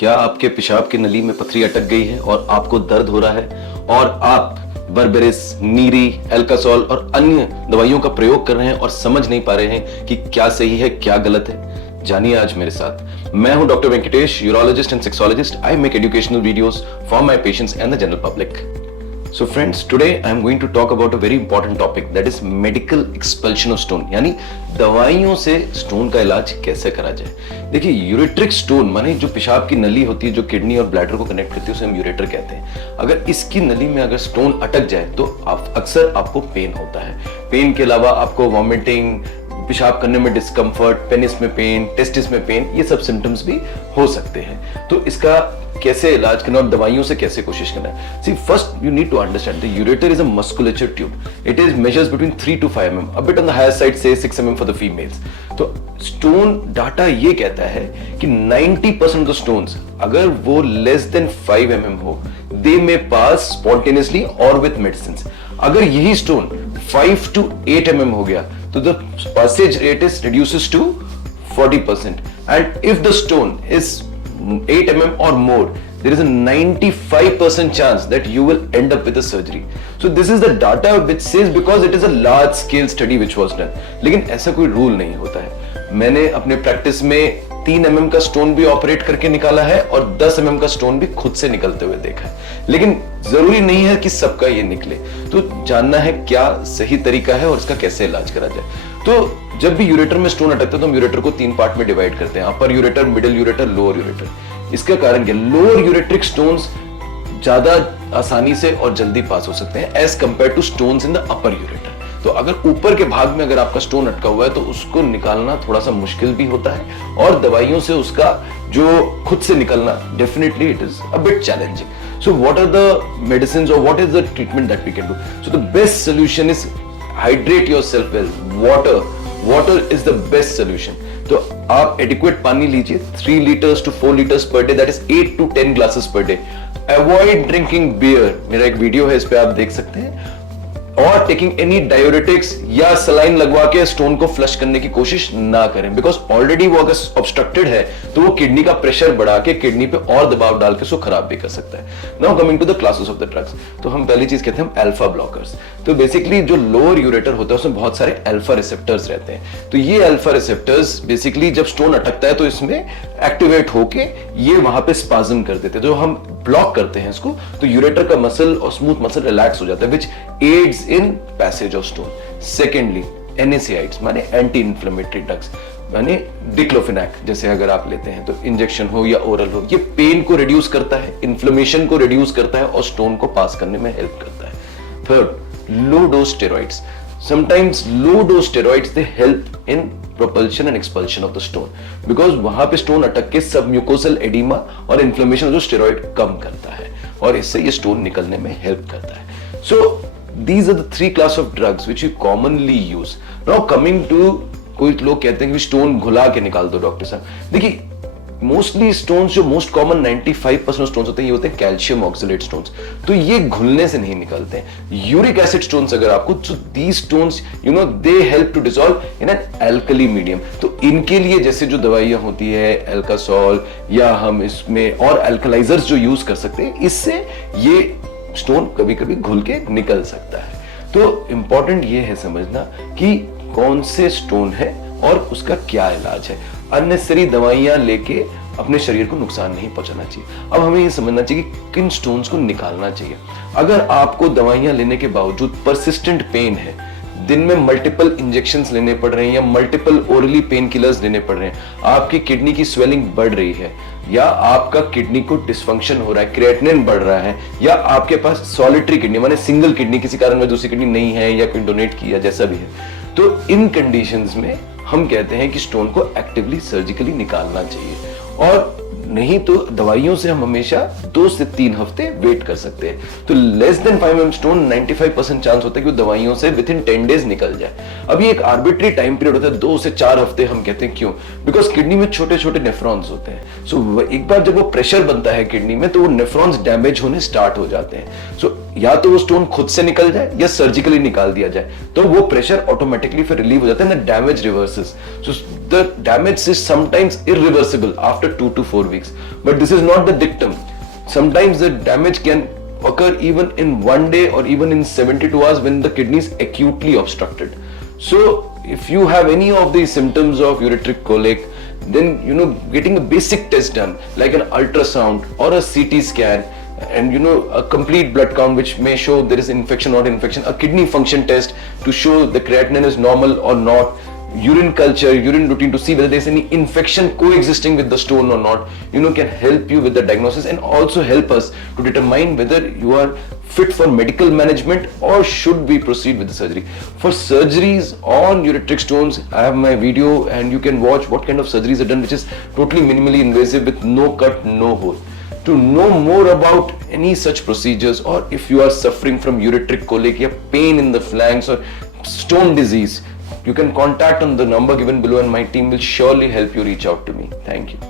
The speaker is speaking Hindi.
क्या आपके पेशाब की नली में पथरी अटक गई है और आपको दर्द हो रहा है और आप बर्बेरिस, नीरी, एल्कासोल और अन्य दवाइयों का प्रयोग कर रहे हैं और समझ नहीं पा रहे हैं कि क्या सही है क्या गलत है? जानिए आज मेरे साथ। मैं हूं doctor Venkatesh, urologist and sexologist. I make educational videos for my patients and the general public. So friends, today I am going to talk about a very important topic, that is medical expulsion of stone, यानी दवाइयों से स्टोन का इलाज कैसे करा जाए। देखिए, यूरेट्रिक स्टोन माने जो पेशाब की नली होती है जो किडनी और ब्लैडर को कनेक्ट करती है उसे हम यूरेटर कहते हैं। अगर इसकी नली में अगर स्टोन अटक जाए तो अक्सर आपको पेन होता है। पेन के अलावा आपको वॉमिटिंग, पेशाब करने में डिस्कम्फर्ट, पेनिस में पेन, टेस्टिस में पेन, ये सब सिम्टम्स भी हो सकते हैं। तो इसका कैसे इलाज करना और दवाइयों से कैसे कोशिश करना है? See, first you need to understand the ureter is a musculature tube. It is measures between 3 to 5 mm, a bit on the higher side, say 6 mm for the females. तो स्टोन डाटा ये कहता है कि 90% ऑफ स्टोन्स अगर वो लेस देन 5 mm हो, they may pass spontaneously or with medicines. अगर यही स्टोन 5 to 8 mm हो गया तो the passage rate is reduces to 40%. And if the stone is 8 mm or more, there is a 95% chance that you will end up with a surgery. So this is the data which says, because it is a large scale study which was done. लेकिन ऐसा कोई रूल नहीं होता है। मैंने अपने प्रैक्टिस में 3 mm का स्टोन भी ऑपरेट करके निकाला है और 10 mm का स्टोन भी खुद से निकलते हुए देखा है। लेकिन जरूरी नहीं है कि सबका ये निकले। तो जानना है क्या सही तरीका है और इसका कैसे इलाज करा जाए। तो जब भी यूरेटर में स्टोन अटकता है तो हम यूरेटर को 3 पार्ट में डिवाइड करते हैं, upper ureter, middle ureter, lower ureter. इसका कारण क्या? लोअर यूरेट्रिक स्टोन्स ज्यादा आसानी से और जल्दी पास हो सकते हैं as compare to stones in the upper ureter. तो अगर ऊपर के भाग में अगर आपका स्टोन अटका हुआ है तो उसको निकालना थोड़ा सा मुश्किल भी होता है और दवाइयों से उसका जो खुद से निकलना definitely it is a bit challenging. So what are the medicines और what is the treatment that we can do? So the best solution is hydrate yourself well. Water is the best solution. तो आप एडिक्वेट पानी लीजिए, 3 litres to 4 litres per day, that is 8 to 10 glasses per day. Avoid drinking beer, मेरा एक वीडियो है, इस पे आप देख सकते हैं। और टेकिंग एनी डायोरेटिक्स या सलाइन लगवा के स्टोन को फ्लश करने की कोशिश ना करें, बिकॉज ऑलरेडी वो अगर ऑब्स्ट्रक्टेड है तो वो किडनी का प्रेशर बढ़ा के किडनी पे और दबाव डाल के उसको खराब भी कर सकता है। Now coming to the classes of the drugs, तो हम पहली चीज कहते हैं अल्फा ब्लॉकर्स। तो बेसिकली जो लोअर यूरेटर होता है उसमें बहुत सारे अल्फा रिसेप्टर्स रहते हैं। तो ये अल्फा रिसेप्टर्स बेसिकली जब स्टोन अटकता है तो इसमें एक्टिवेट होके ये वहां पे स्पाज्म कर देते हैं। जो हम ब्लॉक करते हैं इसको तो यूरेटर का मसल और स्मूथ मसल रिलैक्स हो जाता है, which aids in passage of stone. Secondly NSAIDs माने एंटी इंफ्लेमेटरी ड्रग्स, माने डिक्लोफेनाक जैसे अगर आप लेते हैं तो इंजेक्शन हो या ओरल हो, ये पेन को रिड्यूस करता है, इन्फ्लेमेशन को रिड्यूस करता है और स्टोन को पास करने में हेल्प करता है। Third, low dose steroids. Sometimes low dose steroids they help in propulsion and expulsion of the stone, because वहां पे स्टोन अटक के सब म्यूकोसल एडिमा और इन्फ्लेमेशन जो स्टेरॉइड कम करता है और इससे ये स्टोन निकलने में हेल्प करता है। सो these are the 3 class of drugs which we commonly use. Now coming to, कोई लोग कहते हैं कि स्टोन घुला के निकाल दो डॉक्टर साहब। देखिए, मोस्टली स्टोन्स जो मोस्ट कॉमन 95% स्टोन्स होते हैं ये होते हैं कैल्शियम ऑक्सलेट स्टोन्स। तो ये घुलने से नहीं निकलते हैं। यूरिक एसिड स्टोन्स अगर आपको, तो these stones you know they help to dissolve in an alkali medium. तो इनके लिए जैसे जो दवाइयां होती है एल्कासोल या हम इसमें और एल्कलाइजर्स जो यूज कर सकते हैं, इससे ये स्टोन कभी कभी घुल के निकल सकता है। तो इंपॉर्टेंट ये है समझना कि कौन से स्टोन है और उसका क्या इलाज है। अननेसेसरी दवाइयां लेके अपने शरीर को नुकसान नहीं पहुंचाना चाहिए। अब हमें ये समझना चाहिए कि किन स्टोन्स को निकालना चाहिए। अगर आपको दवाइयां लेने के बावजूद परसिस्टेंट पेन है, दिन में मल्टीपल इंजेक्शंस लेने पड़ रहे हैं या मल्टीपल ओरली पेन किलर्स लेने पड़ रहे हैं, आपकी किडनी की स्वेलिंग बढ़ रही है या आपका किडनी को डिसफंक्शन हो रहा है, क्रिएटिनिन बढ़ रहा है, या आपके पास सॉलिटरी किडनी माने सिंगल किडनी, किसी कारण में दूसरी किडनी नहीं है या कोई डोनेट किया जैसा भी है, तो इन कंडीशंस में हम कहते हैं कि स्टोन को एक्टिवली सर्जिकली निकालना चाहिए। और नहीं तो दवाइयों से हम हमेशा 2 से 3 हफ्ते वेट कर सकते हैं। तो less than 5 mm stone 95% chance होता है कि वो दवाइयों से विद इन 10 डेज निकल जाए। अभी एक आर्बिट्री टाइम पीरियड होता है 2 से 4 हफ्ते। हम कहते हैं क्यों? बिकॉज किडनी में छोटे छोटे नेफ्रॉन्स होते हैं। सो एक बार जब वो प्रेशर बनता है किडनी में तो वो नेफ्रॉन्स डैमेज होने स्टार्ट हो जाते हैं। सो या तो वो स्टोन खुद से निकल जाए या सर्जिकली निकाल दिया जाए, तो वो प्रेशर ऑटोमेटिकली फिर रिलीव हो जाता है, damage reverses. So the damage is sometimes irreversible after 2 to 4 weeks, but this is not the dictum. Sometimes the damage can occur even in 1 day or even in 72 hours when the kidney is acutely obstructed. So if you have any of these symptoms of ureteric colic, then getting a basic test done like an ultrasound or a CT scan and a complete blood count which may show there is infection or not infection, a kidney function test to show the creatinine is normal or not, urine culture, urine routine to see whether there's any infection coexisting with the stone or not, can help you with the diagnosis and also help us to determine whether you are fit for medical management or should we proceed with the surgery. For surgeries on ureteric stones, I have my video and you can watch what kind of surgeries are done, which is totally minimally invasive with no cut, no hole. To know more about any such procedures, or if you are suffering from ureteric colic or pain in the flanks or stone disease, you can contact on the number given below and my team will surely help you reach out to me. Thank you.